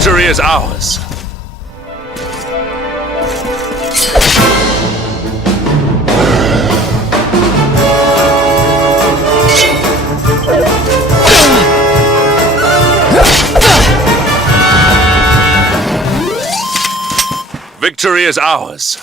Victory is ours. Victory is ours.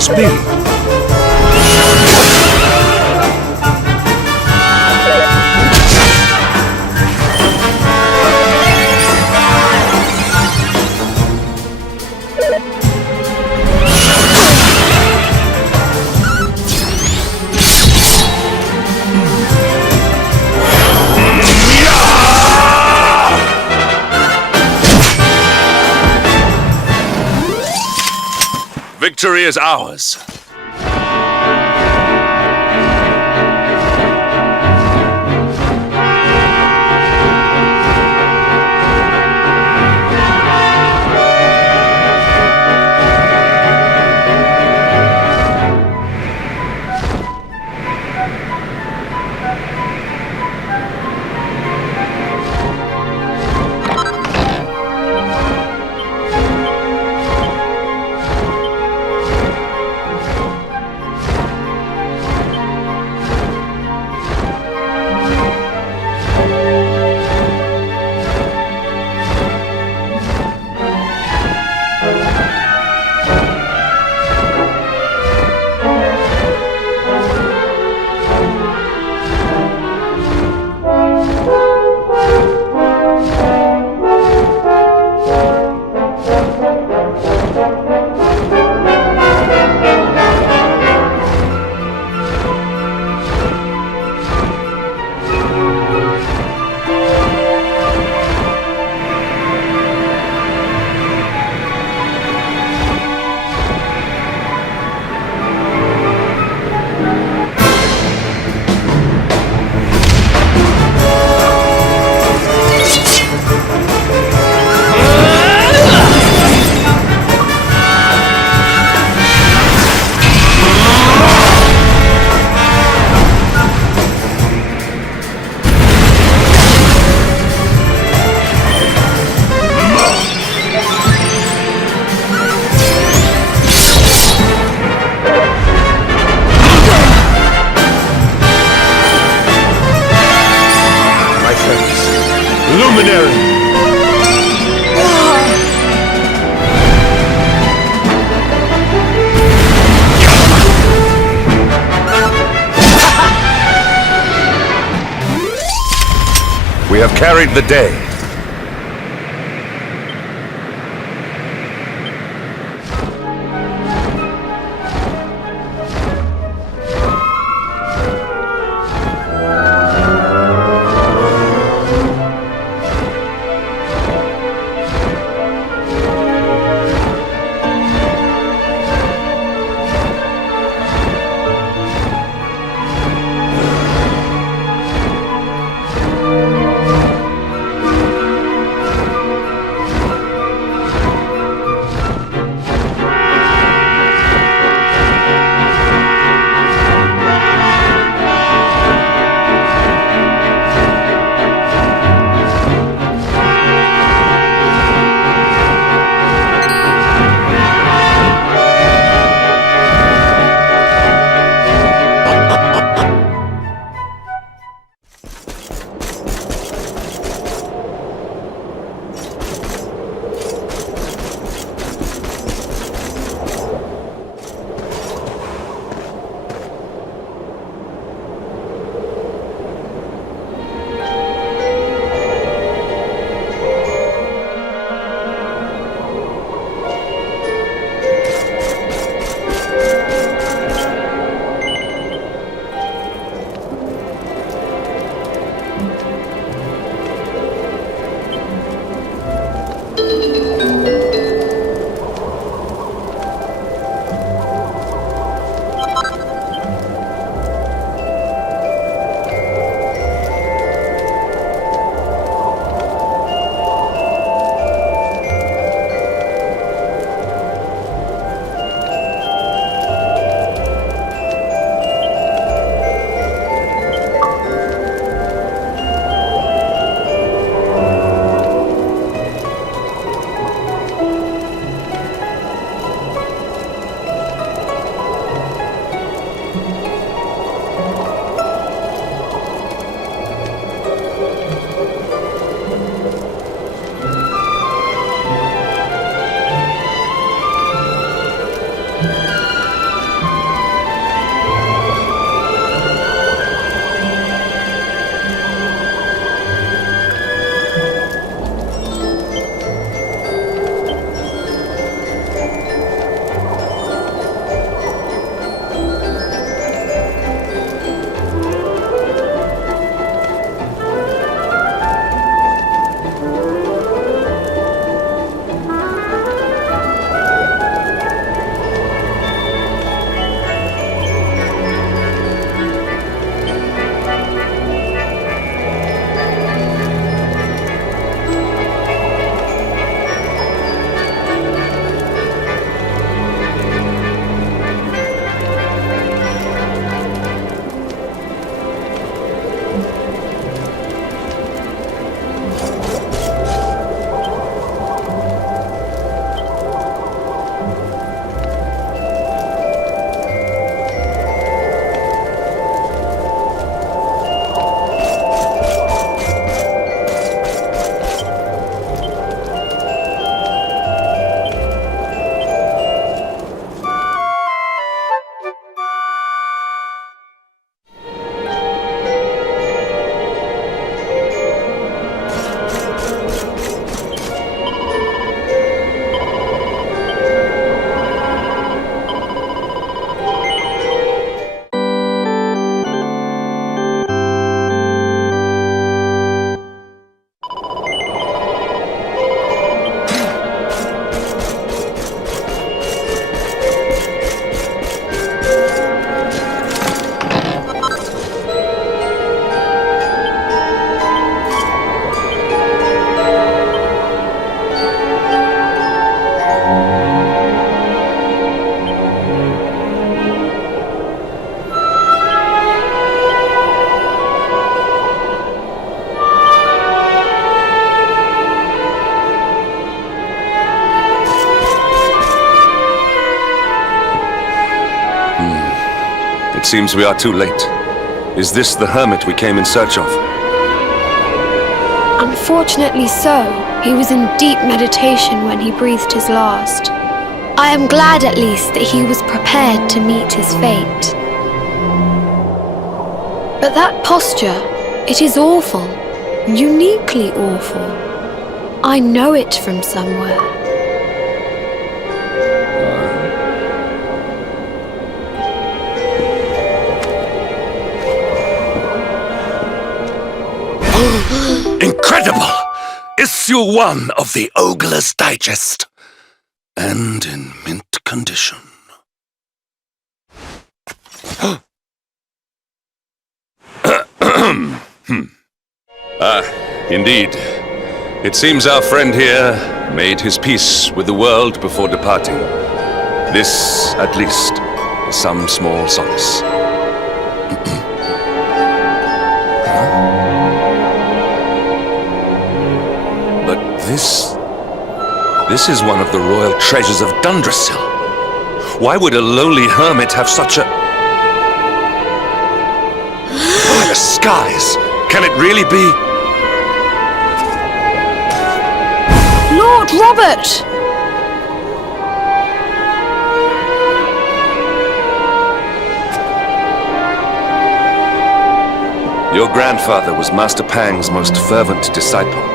This be? Victory is ours. Luminary! We have carried the day. seems we are too late. Is this the hermit we came in search of? Unfortunately so. He was in deep meditation when he breathed his last. I am glad at least that he was prepared to meet his fate. But that posture, it is awful, uniquely awful. I know it from somewhere. Incredible! Issue 1 of the Ogler's Digest. And in mint condition. Indeed. It seems our friend here made his peace with the world before departing. This, at least, is some small solace. But this is one of the royal treasures of Dundrasil. Why would a lowly hermit have such a... By the skies! Can it really be? Lord Robert! Your grandfather was Master Pang's most fervent disciple.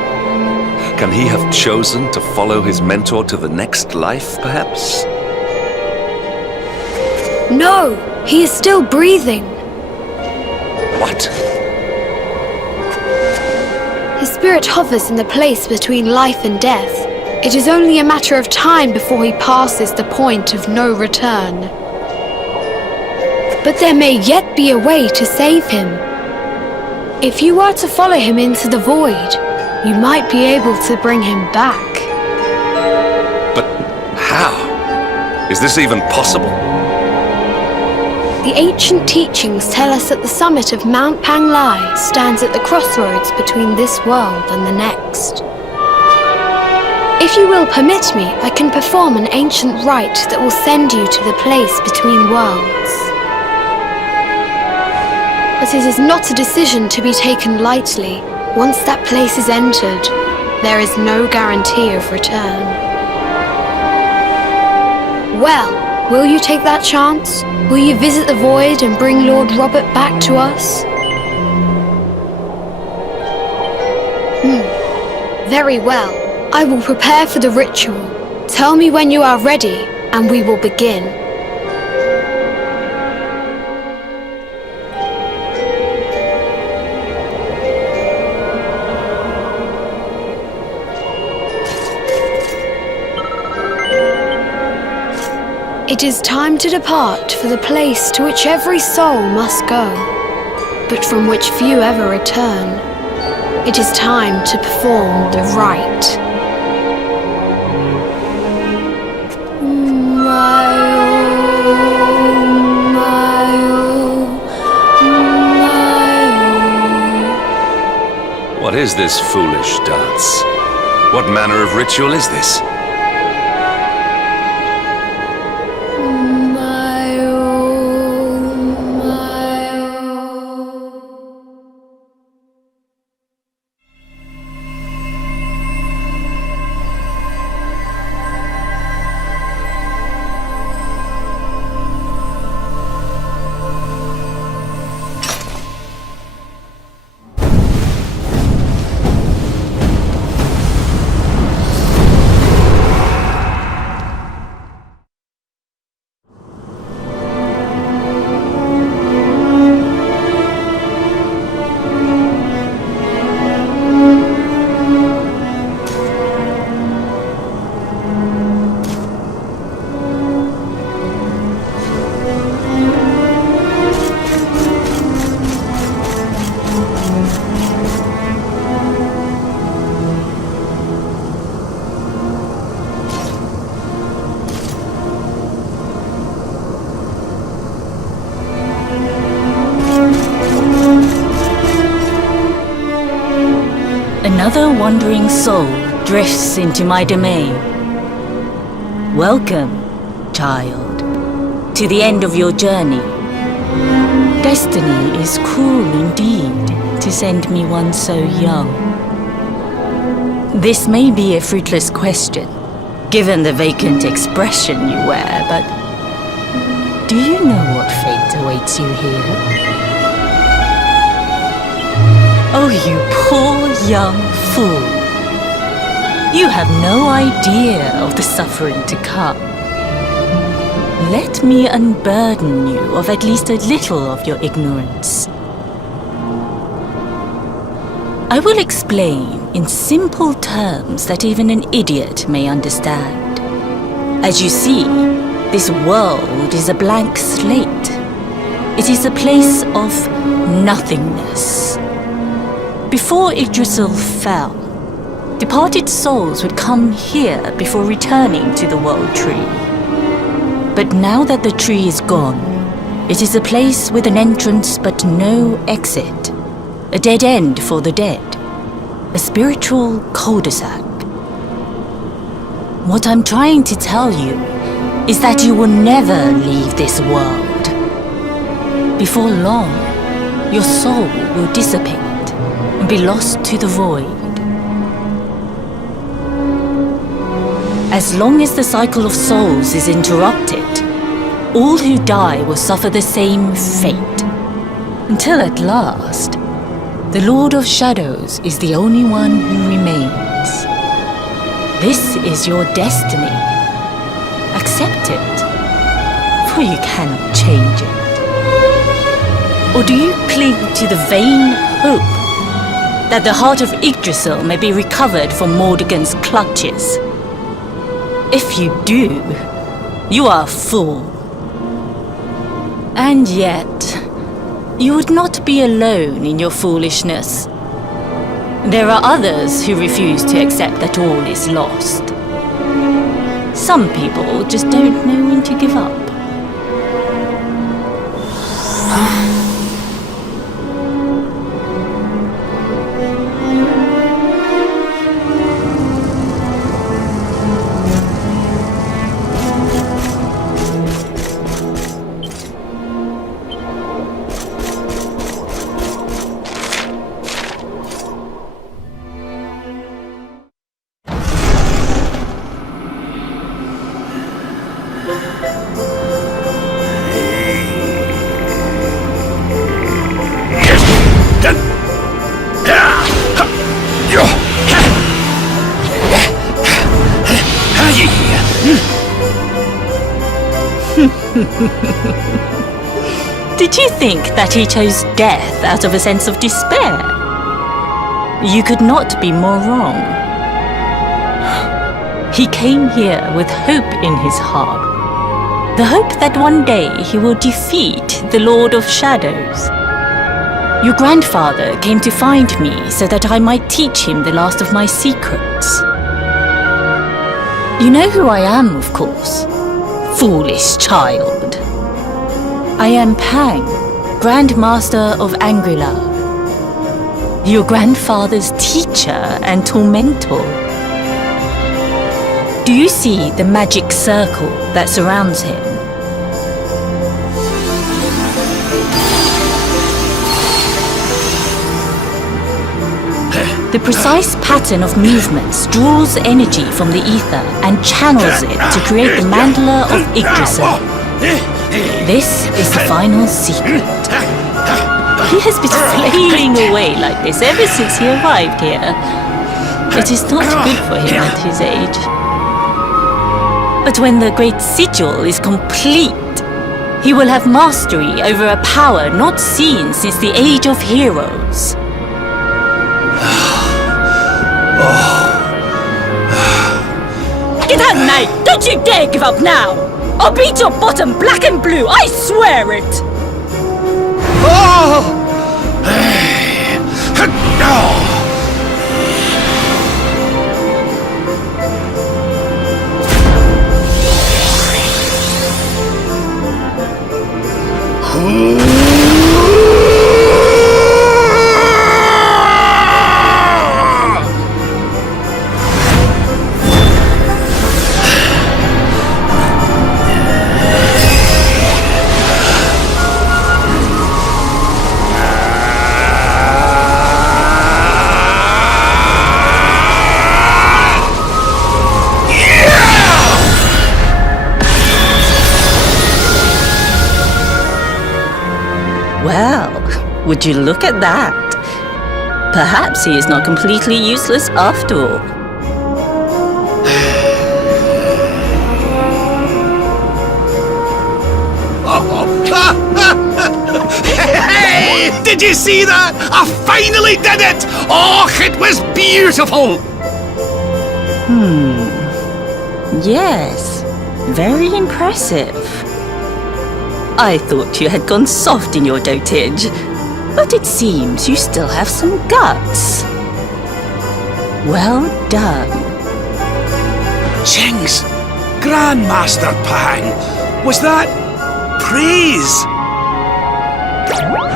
Can he have chosen to follow his mentor to the next life, perhaps? No, he is still breathing. What? His spirit hovers in the place between life and death. It is only a matter of time before he passes the point of no return. But there may yet be a way to save him. If you were to follow him into the void, you might be able to bring him back. But how? Is this even possible? The ancient teachings tell us that the summit of Mount Panglai stands at the crossroads between this world and the next. If you will permit me, I can perform an ancient rite that will send you to the place between worlds. But it is not a decision to be taken lightly. Once that place is entered, there is no guarantee of return. Well, will you take that chance? Will you visit the void and bring Lord Robert back to us? Very well. I will prepare for the ritual. Tell me when you are ready, and we will begin. It is time to depart for the place to which every soul must go, but from which few ever return. It is time to perform the rite. What is this foolish dance? What manner of ritual is this? Another wandering soul drifts into my domain. Welcome, child, to the end of your journey. destiny is cruel indeed to send me one so young. This may be a fruitless question, given the vacant expression you wear, but do you know what fate awaits you here? Oh, you poor young fool. You have no idea of the suffering to come. Let me unburden you of at least a little of your ignorance. I will explain in simple terms that even an idiot may understand. As you see, this world is a blank slate. It is a place of nothingness. Before Yggdrasil fell, departed souls would come here before returning to the World Tree. But now that the tree is gone, it is a place with an entrance but no exit. A dead end for the dead. A spiritual cul-de-sac. What I'm trying to tell you is that you will never leave this world. Before long, your soul will dissipate and be lost to the void. As long as the cycle of souls is interrupted, all who die will suffer the same fate. Until at last, the Lord of Shadows is the only one who remains. This is your destiny. Accept it, for you cannot change it. Or do you cling to the vain hope that the heart of Yggdrasil may be recovered from Mordegon's clutches? If you do, you are a fool. And yet, you would not be alone in your foolishness. There are others who refuse to accept that all is lost. Some people just don't know when to give up. Did you think that he chose death out of a sense of despair? You could not be more wrong. He came here with hope in his heart. The hope that one day he will defeat the Lord of Shadows. Your grandfather came to find me so that I might teach him the last of my secrets. You know who I am, of course. Foolish child. I am Pang, Grand Master of Angrila. Your grandfather's teacher and tormentor. Do you see the magic circle that surrounds him? The precise pattern of movements draws energy from the ether and channels it to create the mandala of Yggdrasil. This is the final secret. He has been flailing away like this ever since he arrived here. It is not good for him at his age. But when the great sigil is complete, he will have mastery over a power not seen since the Age of Heroes. Get out, knight! Don't you dare give up now! I'll beat your bottom black and blue, I swear it! Would you look at that? Perhaps he is not completely useless after all. Hey! Did you see that? I finally did it! Oh, it was beautiful! Yes, very impressive. I thought you had gone soft in your dotage, but it seems you still have some guts. Well done. Jings! Grandmaster Pang! Was that praise?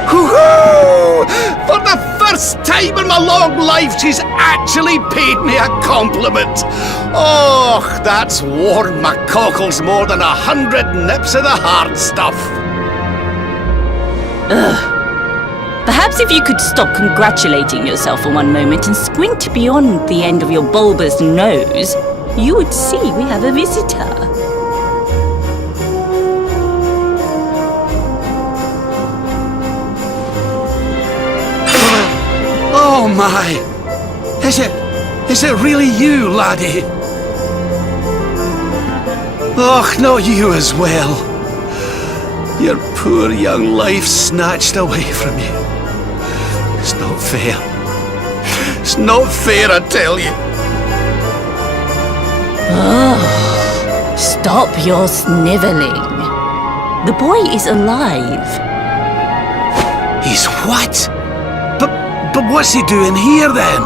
Hoo-hoo! For the first time in my long life, she's actually paid me a compliment. Oh, that's warmed my cockles more than 100 nips of the hard stuff. Perhaps if you could stop congratulating yourself for one moment and squint beyond the end of your bulbous nose, you would see we have a visitor. Oh my! Is it really you, laddie? Och, not you as well. Your poor young life snatched away from you. It's not fair. It's not fair, I tell you. Stop your sniveling. The boy is alive. He's what? But what's he doing here then?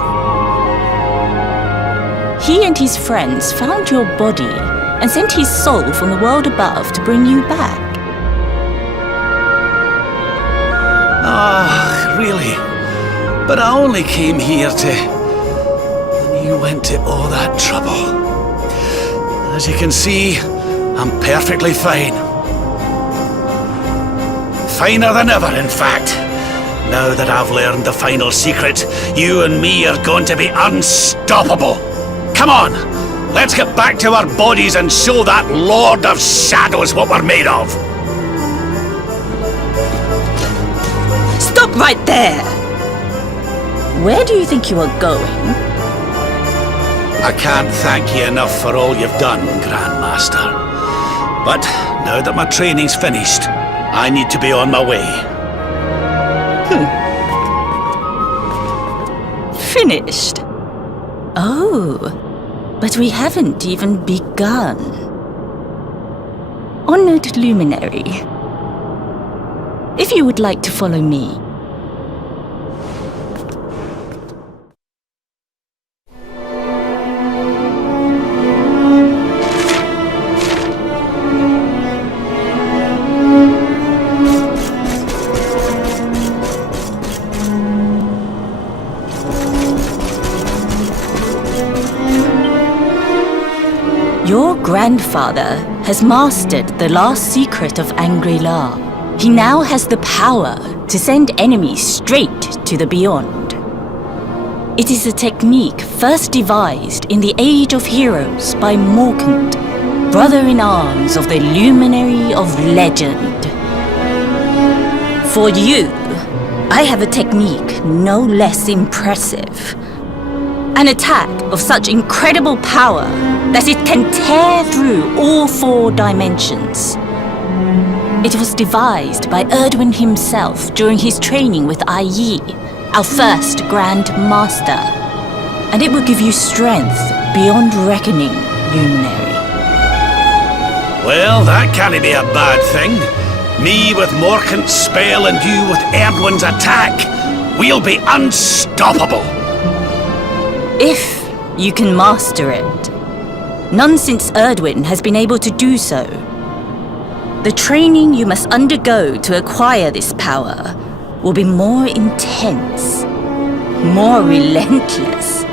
He and his friends found your body and sent his soul from the world above to bring you back. Ah, really? But I only came here to... And you went to all that trouble. As you can see, I'm perfectly fine. Finer than ever, in fact. Now that I've learned the final secret, you and me are going to be unstoppable. Come on, let's get back to our bodies and show that Lord of Shadows what we're made of. Stop right there! Where do you think you are going? I can't thank you enough for all you've done, Grandmaster. But now that my training's finished, I need to be on my way. Finished? Oh, but we haven't even begun. Honored Luminary, if you would like to follow me. Your grandfather has mastered the last secret of Angri-La. He now has the power to send enemies straight to the beyond. It is a technique first devised in the Age of Heroes by Morkant, brother-in-arms of the Luminary of Legend. For you, I have a technique no less impressive. An attack of such incredible power that it can tear through all 4 dimensions. It was devised by Erdwin himself during his training with Ai Yi, our first Grand Master. And it will give you strength beyond reckoning, Luminary. Well, that can't be a bad thing. Me with Morkant's spell and you with Erdwin's attack. We'll be unstoppable. If you can master it. None since Erdwin has been able to do so. The training you must undergo to acquire this power will be more intense, more relentless,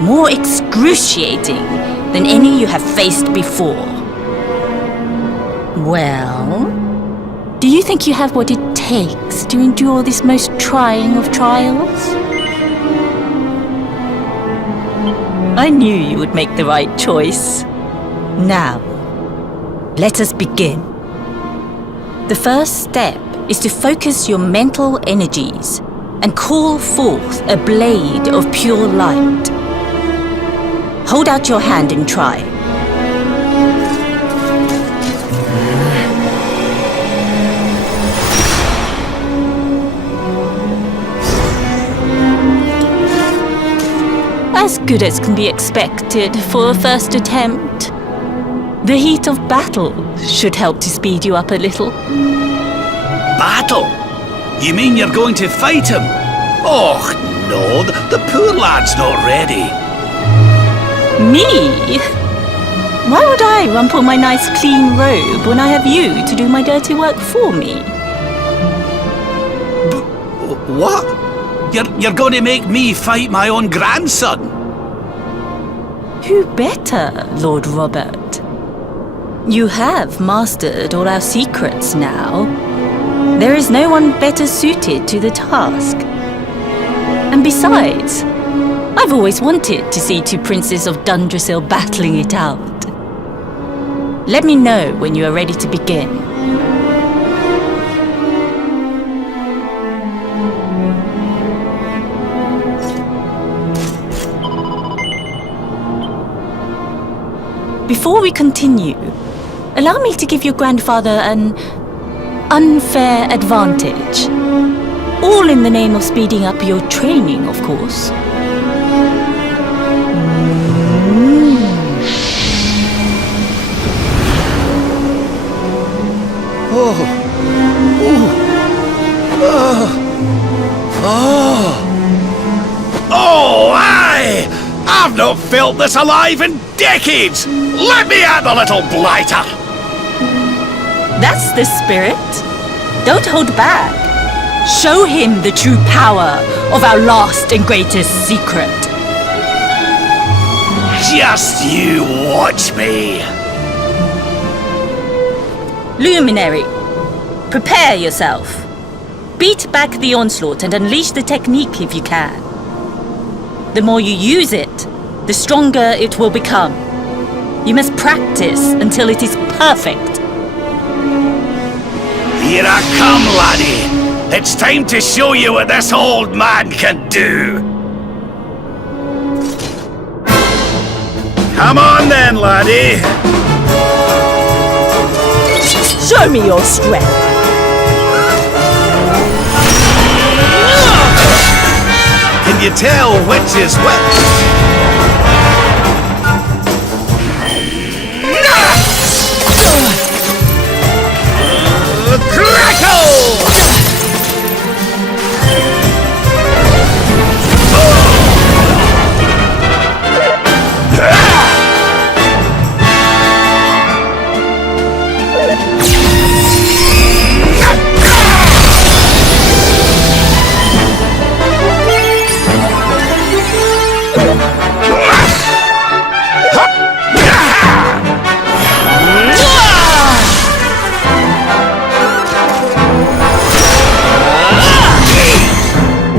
more excruciating than any you have faced before. Well, do you think you have what it takes to endure this most trying of trials? I knew you would make the right choice. Now, let us begin. The first step is to focus your mental energies and call forth a blade of pure light. Hold out your hand and try. As good as can be expected for a first attempt. The heat of battle should help to speed you up a little. Battle? You mean you're going to fight him? Oh, no, the poor lad's not ready. Me? Why would I rumple my nice clean robe when I have you to do my dirty work for me? What? You're going to make me fight my own grandson? Who better, Lord Robert? You have mastered all our secrets now. There is no one better suited to the task. And besides, I've always wanted to see two princes of Dundrasil battling it out. Let me know when you are ready to begin. Before we continue, allow me to give your grandfather an unfair advantage. All in the name of speeding up your training, of course. Oh, aye! I've not felt this alive in decades! Let me at the little blighter! That's the spirit. Don't hold back. Show him the true power of our last and greatest secret. Just you watch me! Luminary, prepare yourself. Beat back the onslaught and unleash the technique if you can. The more you use it, the stronger it will become. You must practice until it is perfect. Here I come, laddie. It's time to show you what this old man can do. Come on then, laddie. Show me your strength. Can you tell which is which? Crackle!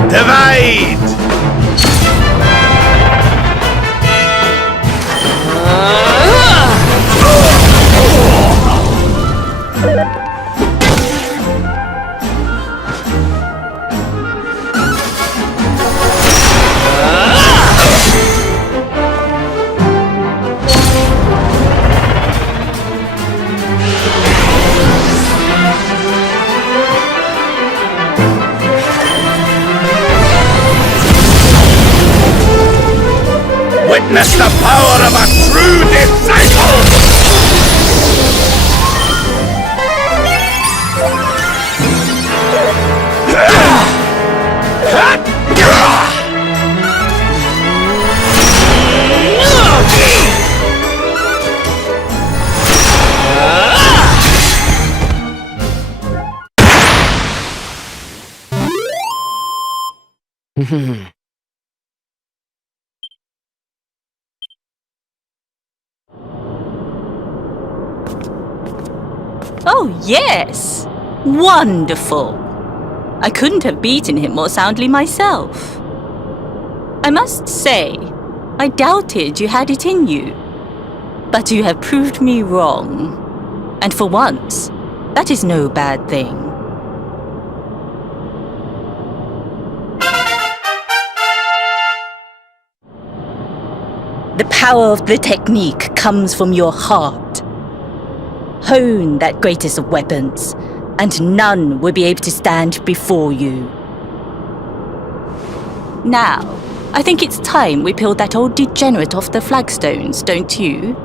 Divide! Witness the power of a true disciple! Oh, yes! Wonderful! I couldn't have beaten him more soundly myself. I must say, I doubted you had it in you. But you have proved me wrong. And for once, that is no bad thing. The power of the technique comes from your heart. Hone that greatest of weapons, and none will be able to stand before you. Now, I think it's time we peeled that old degenerate off the flagstones, don't you?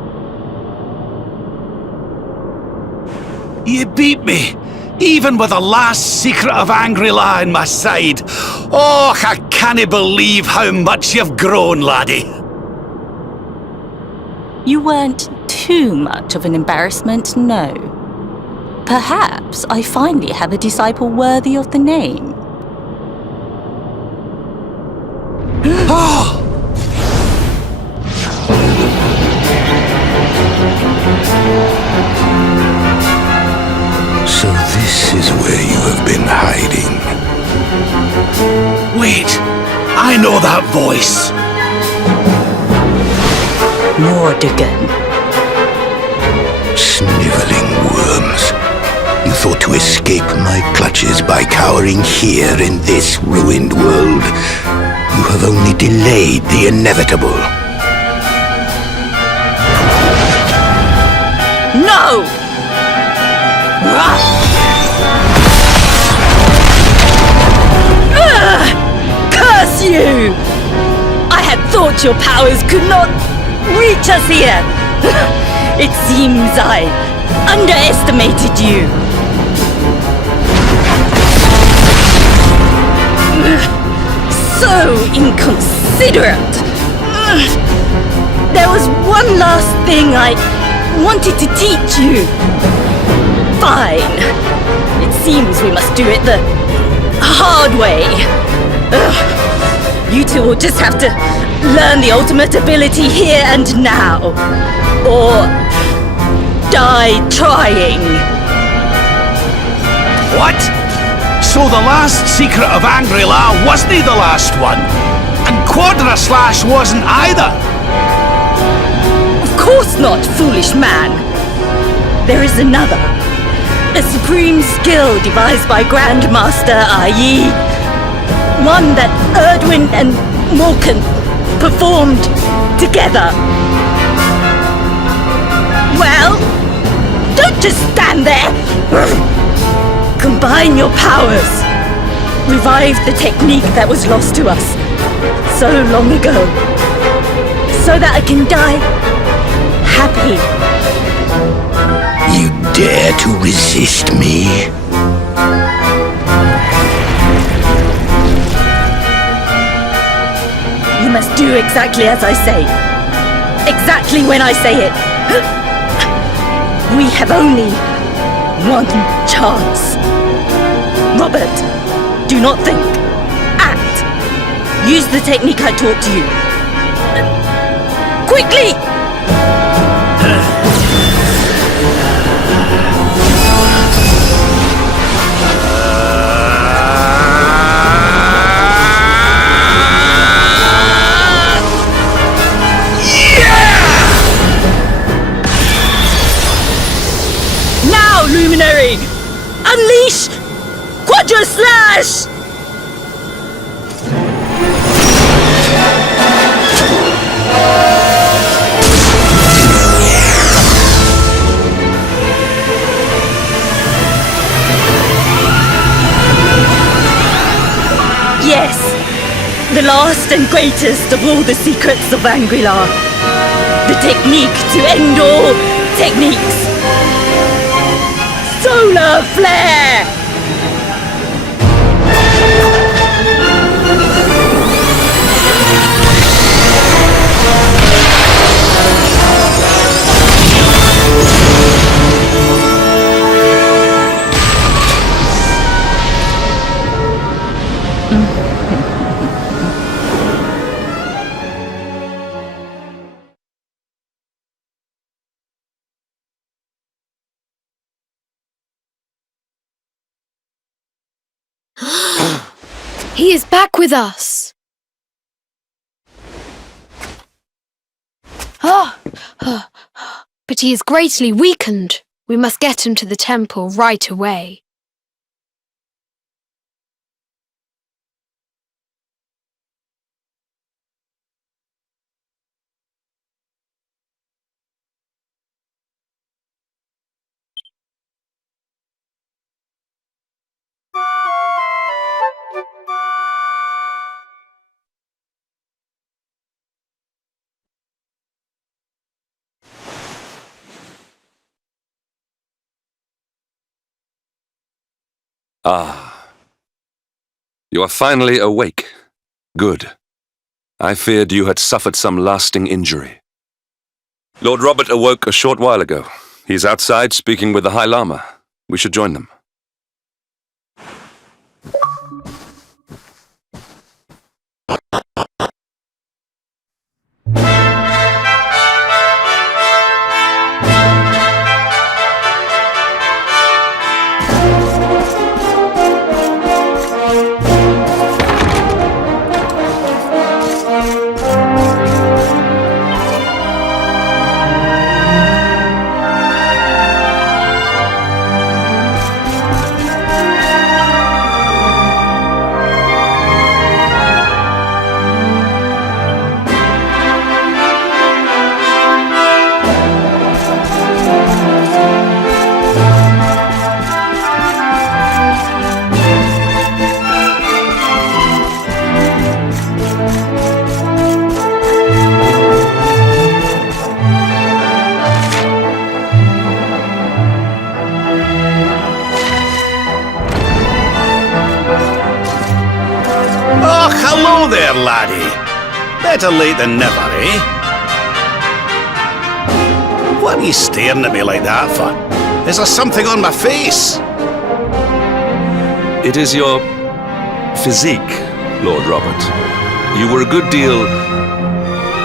You beat me, even with the last secret of Angry-La in my side. Oh, I can't believe how much you've grown, laddie. You weren't too much of an embarrassment, no. Perhaps I finally have a disciple worthy of the name. So this is where you have been hiding. Wait, I know that voice. Mordegon. Sniveling worms. You thought to escape my clutches by cowering here in this ruined world. You have only delayed the inevitable. No! Curse you! I had thought your powers could not reach us here. It seems I underestimated you. So inconsiderate. There was one last thing I wanted to teach you. Fine. It seems we must do it the hard way. You two will just have to learn the ultimate ability here and now. Or die trying. What? So the last secret of Angry-La wasn't the last one? And Quadra Slash wasn't either? Of course not, foolish man. There is another. A supreme skill devised by Grandmaster Yi. One that Erdwin and Morkan performed together. Well, don't just stand there. Combine your powers. Revive the technique that was lost to us so long ago. So that I can die happy. You dare to resist me? You must do exactly as I say. Exactly when I say it. We have only one chance. Robert, do not think. Act. Use the technique I taught you. Quickly! Now, Luminary! Unleash Quadra Slash! Yes, the last and greatest of all the secrets of Angry-La. The technique to end all techniques. Solar Flare! He is back with us! But he is greatly weakened. We must get him to the temple right away. Ah. You are finally awake. Good. I feared you had suffered some lasting injury. Lord Robert awoke a short while ago. He's outside speaking with the High Lama. We should join them. Oh, hello there, laddie. Better late than never, eh? What are you staring at me like that for? Is there something on my face? It is your physique, Lord Robert. You were a good deal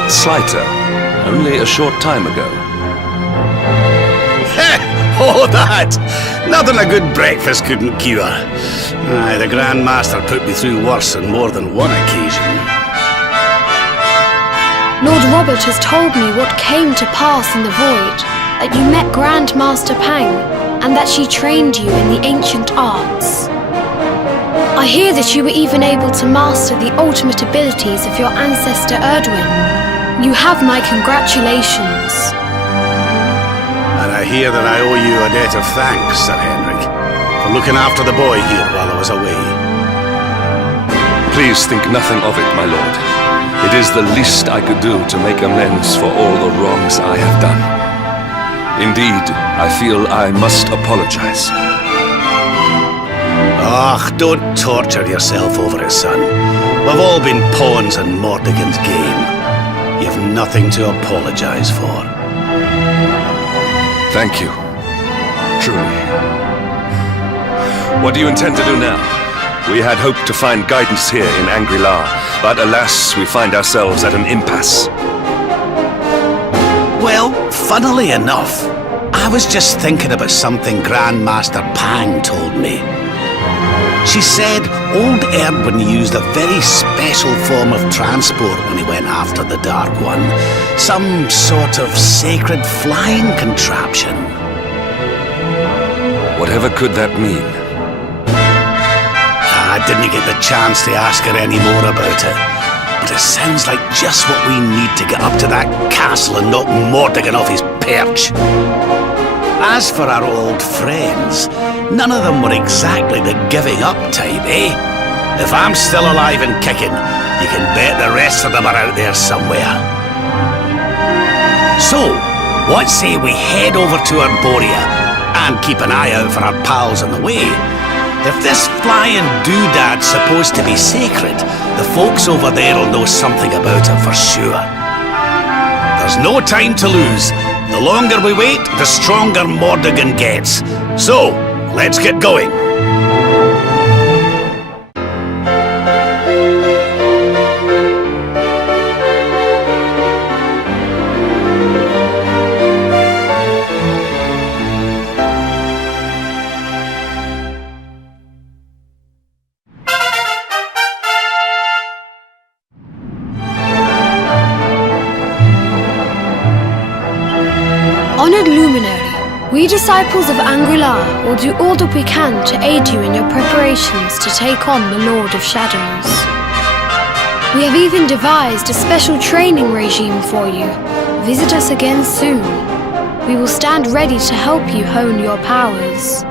slighter only a short time ago. Oh, that! Nothing a good breakfast couldn't cure. Aye, the Grand Master put me through worse on more than one occasion. Lord Robert has told me what came to pass in the void, that you met Grand Master Pang, and that she trained you in the ancient arts. I hear that you were even able to master the ultimate abilities of your ancestor Erdwin. You have my congratulations. And I hear that I owe you a debt of thanks, Sir Henrik, for looking after the boy here while I was away. Please think nothing of it, my lord. It is the least I could do to make amends for all the wrongs I have done. Indeed, I feel I must apologize. Ah, don't torture yourself over it, son. We've all been pawns in Mordegon's game. You've nothing to apologize for. Thank you. Truly. What do you intend to do now? We had hoped to find guidance here in Angri-La, but alas, we find ourselves at an impasse. Well, funnily enough, I was just thinking about something Grandmaster Pang told me. She said old Erdwin used a very special form of transport when he went after the Dark One. Some sort of sacred flying contraption. Whatever could that mean? I didn't get the chance to ask her any more about it. But it sounds like just what we need to get up to that castle and knock Mordegon off his perch. As for our old friends, none of them were exactly the giving up type, eh? If I'm still alive and kicking, you can bet the rest of them are out there somewhere. So, what say we head over to Arborea and keep an eye out for our pals on the way? If this flying doodad's supposed to be sacred, the folks over there will know something about it for sure. There's no time to lose. The longer we wait, the stronger Mordegon gets. So, let's get going. Honored Luminary, we disciples of Angri-La will do all that we can to aid you in your preparations to take on the Lord of Shadows. We have even devised a special training regime for you. Visit us again soon. We will stand ready to help you hone your powers.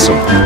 vessel.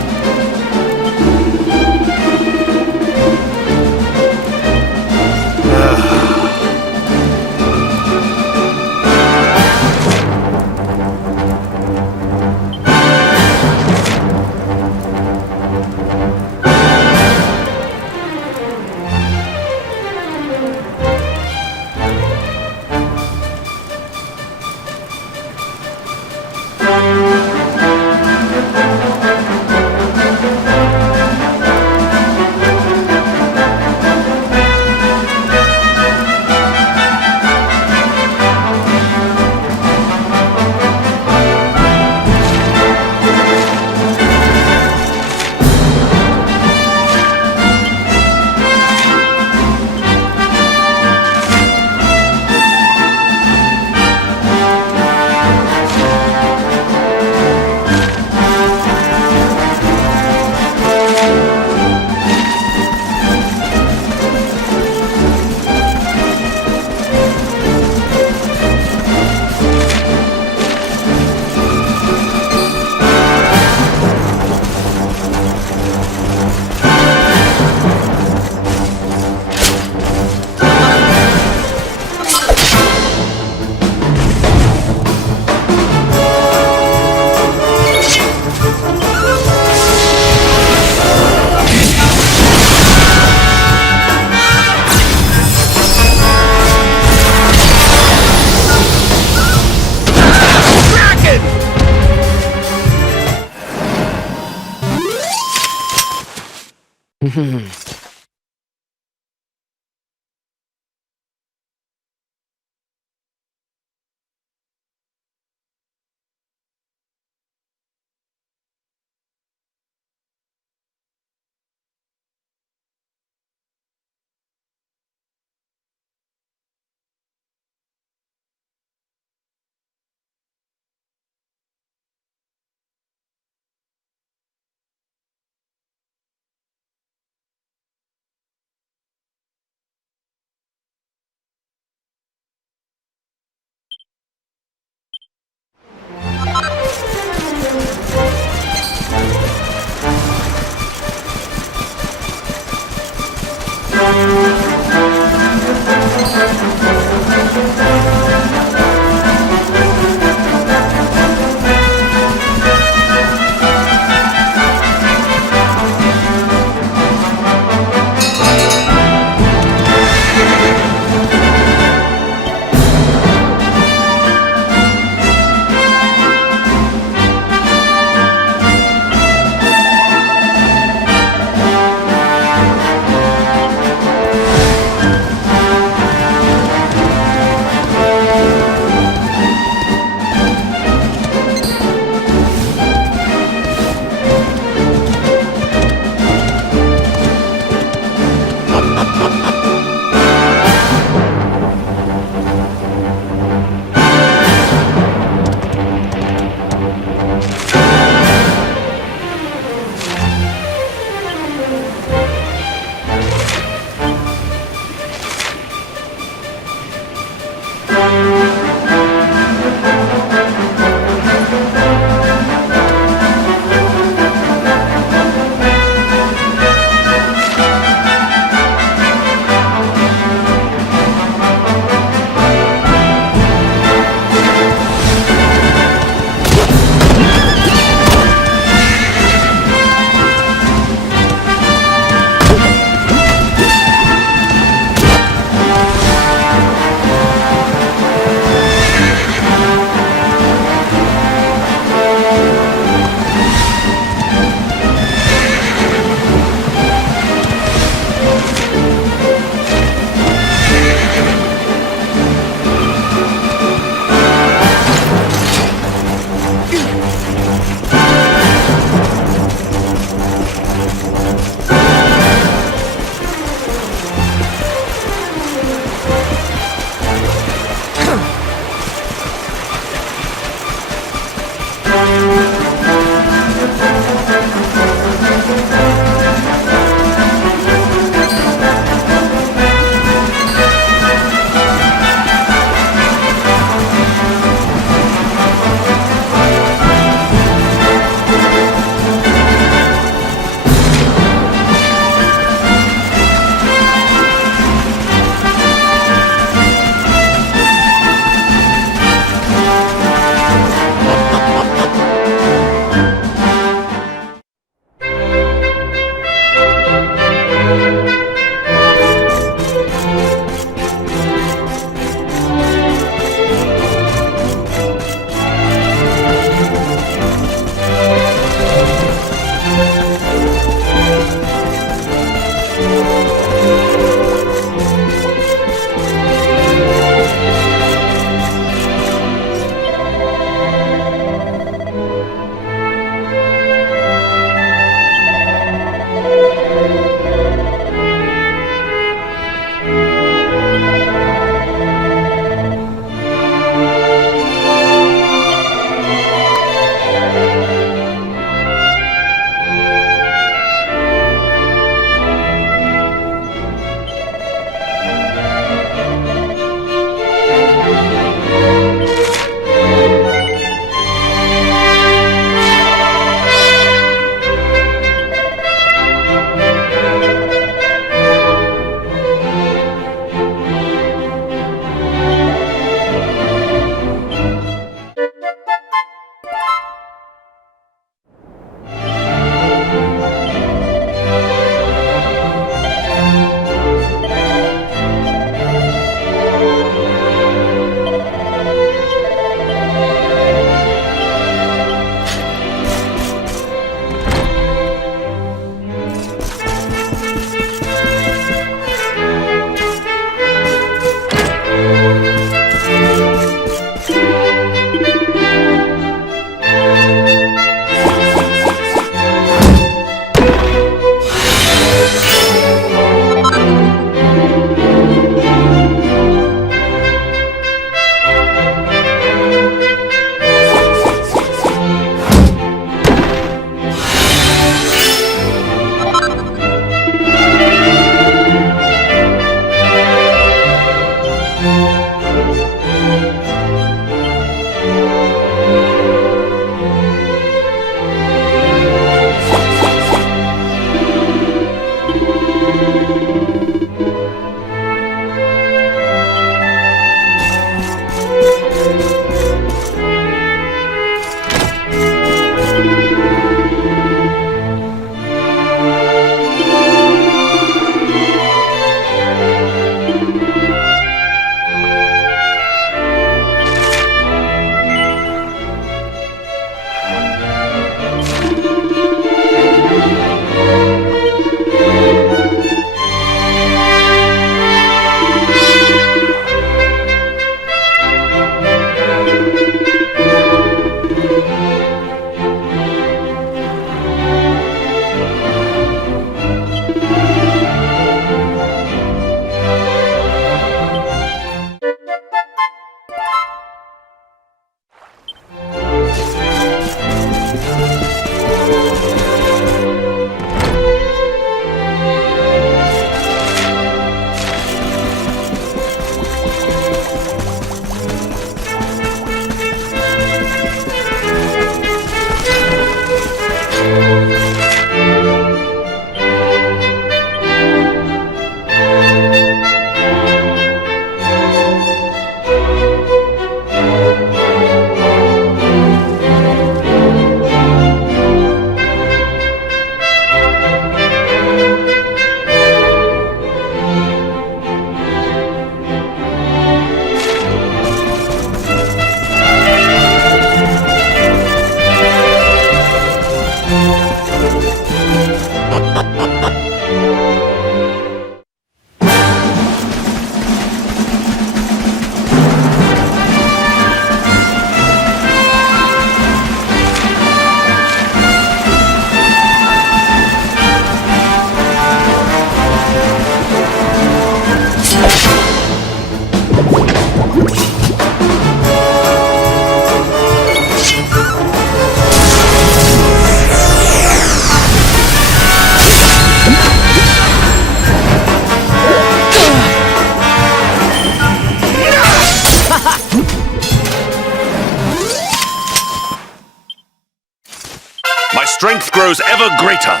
strength grows ever greater.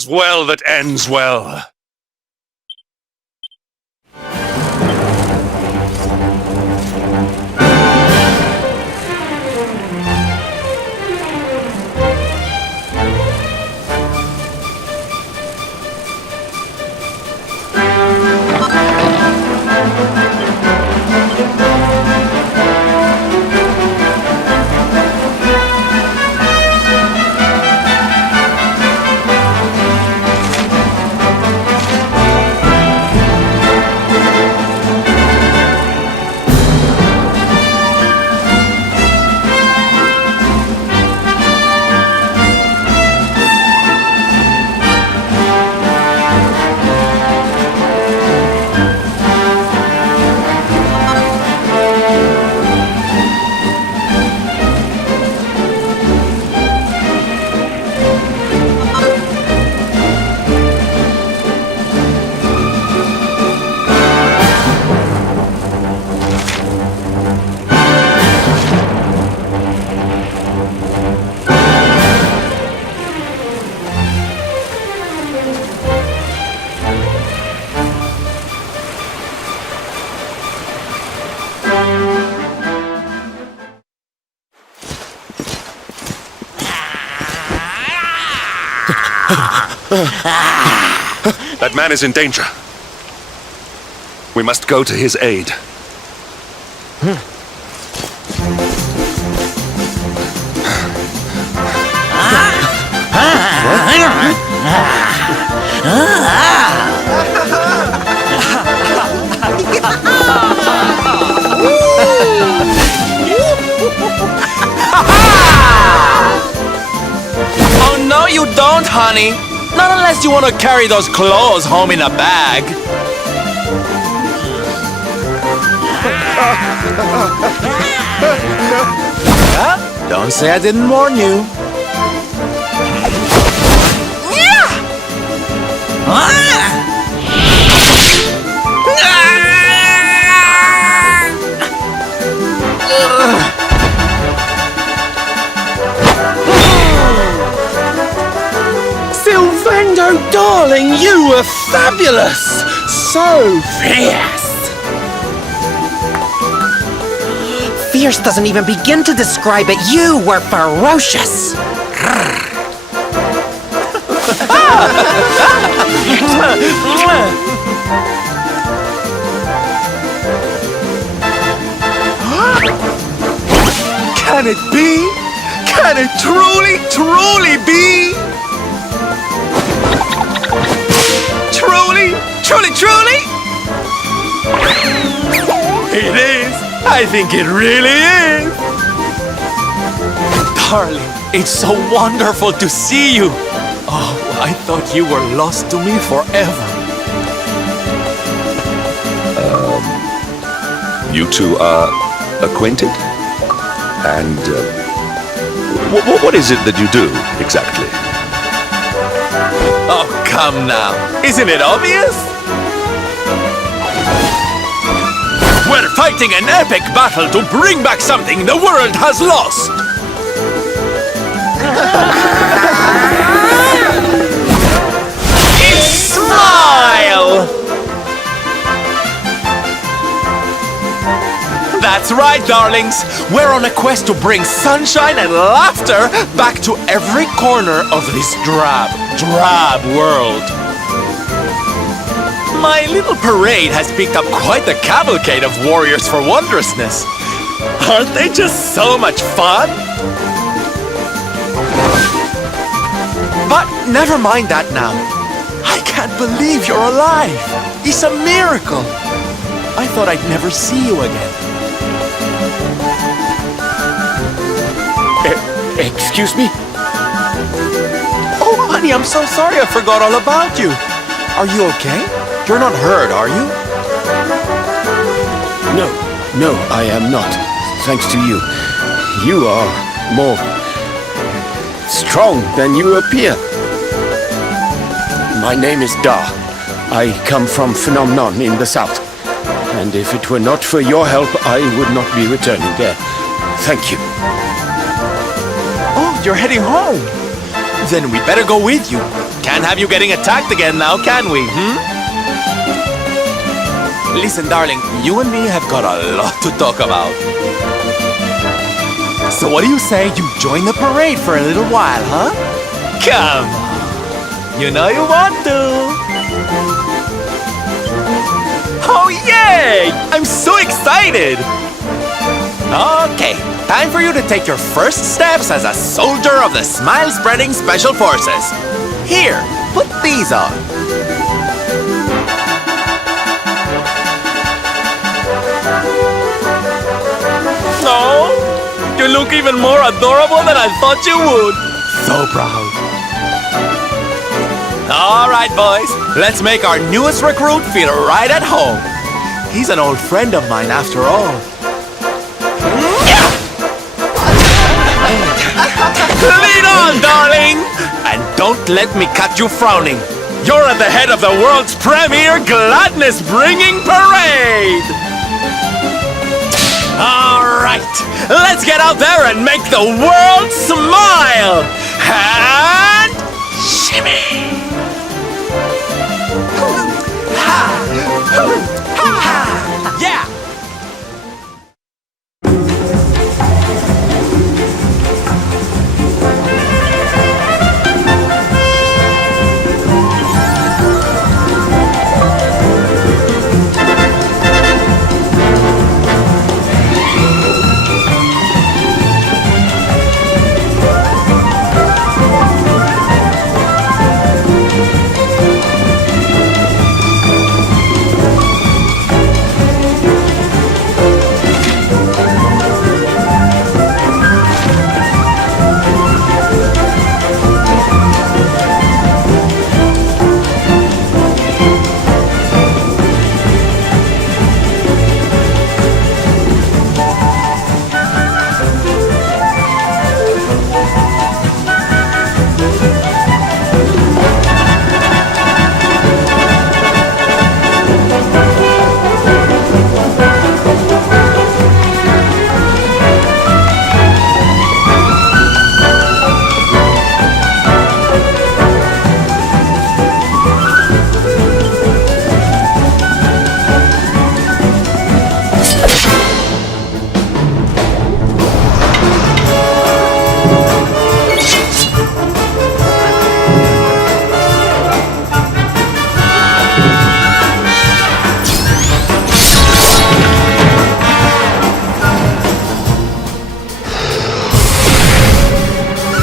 as well that ends well. That man is in danger. We must go to his aid. Oh, no, you don't, honey. Not unless you want to carry those clothes home in a bag. Don't say I didn't warn you. Sylvando, darling, you were fabulous! So fierce! Fierce doesn't even begin to describe it. You were ferocious. Can it be? Can it truly, truly be? Truly, truly, truly? It is. I think it really is. Darling, it's so wonderful to see you. Oh, I thought you were lost to me forever. You two are acquainted? And what is it that you do, exactly? Oh, come now. Isn't it obvious? We're fighting an epic battle to bring back something the world has lost. It's Smile! That's right, darlings. We're on a quest to bring sunshine and laughter back to every corner of this drab world. My little parade has picked up quite the cavalcade of warriors for wondrousness. Aren't they just so much fun? But never mind that now. I can't believe you're alive. It's a miracle. I thought I'd never see you again. Excuse me? Oh, honey, I'm so sorry I forgot all about you. Are you okay? You're not hurt, are you? No, I am not. Thanks to you. You are more strong than you appear. My name is Da. I come from Phenomenon in the south. And if it were not for your help, I would not be returning there. Thank you. Oh, you're heading home. Then we better go with you. Can't have you getting attacked again now, can we, Listen, darling, you and me have got a lot to talk about. So what do you say you join the parade for a little while, huh? Come on. You know you want to. Oh, yay! I'm so excited! Okay, time for you to take your first steps as a soldier of the Smile-Spreading Special Forces. Here, put these on. No, you look even more adorable than I thought you would. So proud. All right, boys, let's make our newest recruit feel right at home. He's an old friend of mine after all. Lead on, darling! And don't let me catch you frowning. You're at the head of the world's premier gladness-bringing parade! All right, let's get out there and make the world smile! And shimmy! Yeah!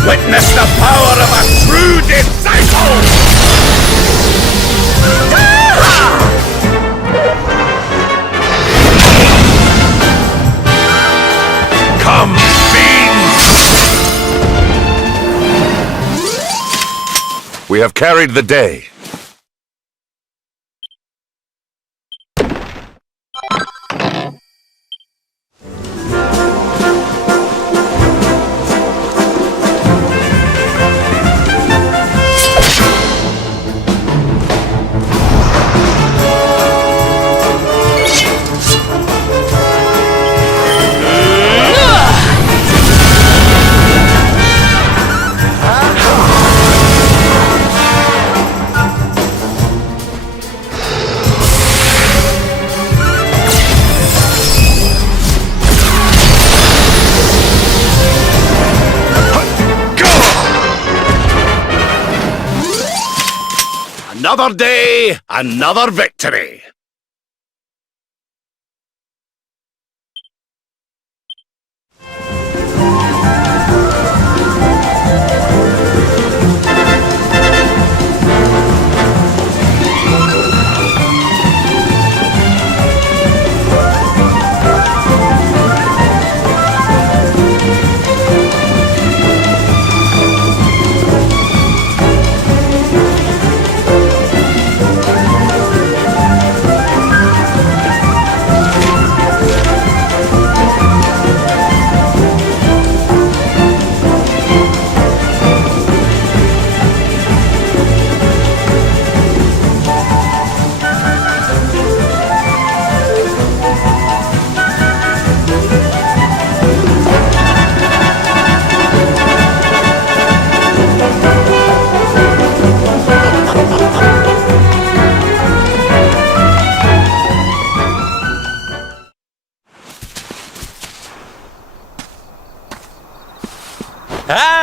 Witness the power of a true disciple! Come, fiends! We have carried the day. Another day, another victory.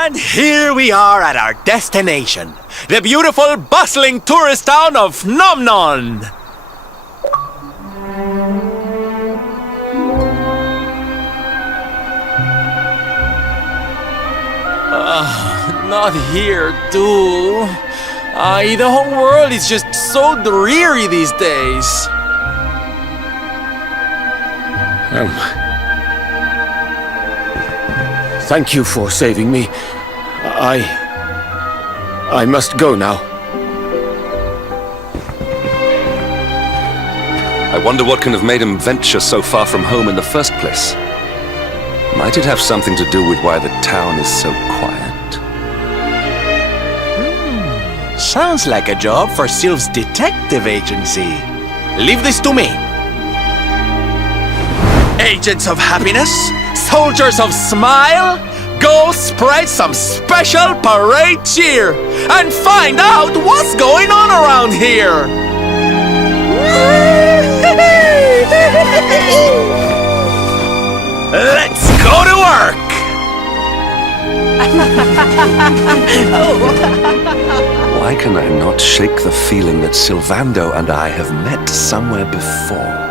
And here we are at our destination, the beautiful, bustling tourist town of Nomnon. Not here, too. The whole world is just so dreary these days. Thank you for saving me. I must go now. I wonder what can have made him venture so far from home in the first place. Might it have something to do with why the town is so quiet? Sounds like a job for Sylph's detective agency. Leave this to me. Agents of happiness, soldiers of smile, go spread some special parade cheer and find out what's going on around here. Let's go to work. Why can I not shake the feeling that Sylvando and I have met somewhere before?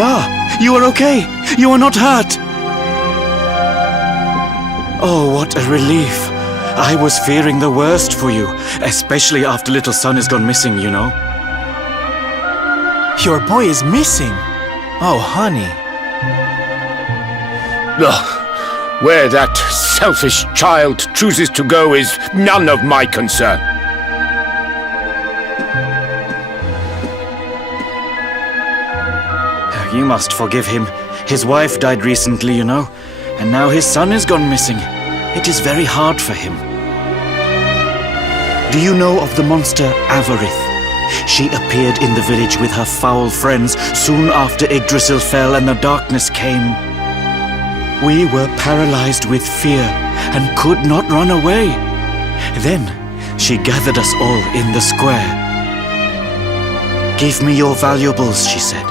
Hadar, you are okay. You are not hurt. Oh, what a relief. I was fearing the worst for you, especially after little son has gone missing, you know. Your boy is missing. Oh, honey. Ugh. Where that selfish child chooses to go is none of my concern. You must forgive him. His wife died recently, you know, and now his son has gone missing. It is very hard for him. Do you know of the monster Avarith? She appeared in the village with her foul friends soon after Yggdrasil fell and the darkness came. We were paralyzed with fear and could not run away. Then she gathered us all in the square. "Give me your valuables," she said.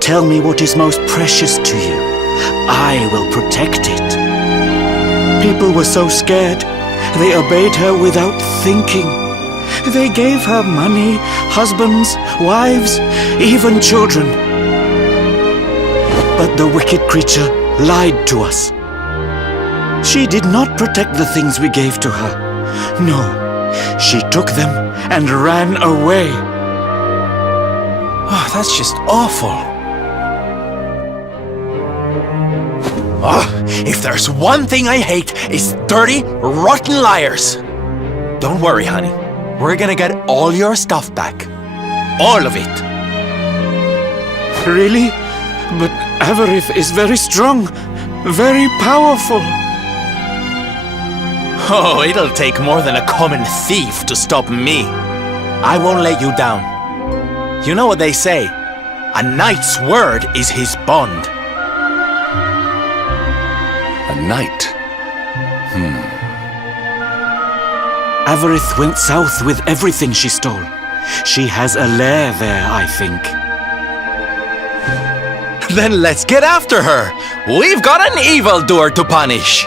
"Tell me what is most precious to you. I will protect it." People were so scared. They obeyed her without thinking. They gave her money, husbands, wives, even children. But the wicked creature lied to us. She did not protect the things we gave to her. No, she took them and ran away. Oh, that's just awful. Oh, if there's one thing I hate, it's dirty, rotten liars. Don't worry, honey. We're gonna get all your stuff back. All of it. Really? But Avarith is very strong, very powerful. Oh, it'll take more than a common thief to stop me. I won't let you down. You know what they say? A knight's word is his bond. A knight? Avarith went south with everything she stole. She has a lair there, I think. Then let's get after her. We've got an evildoer to punish.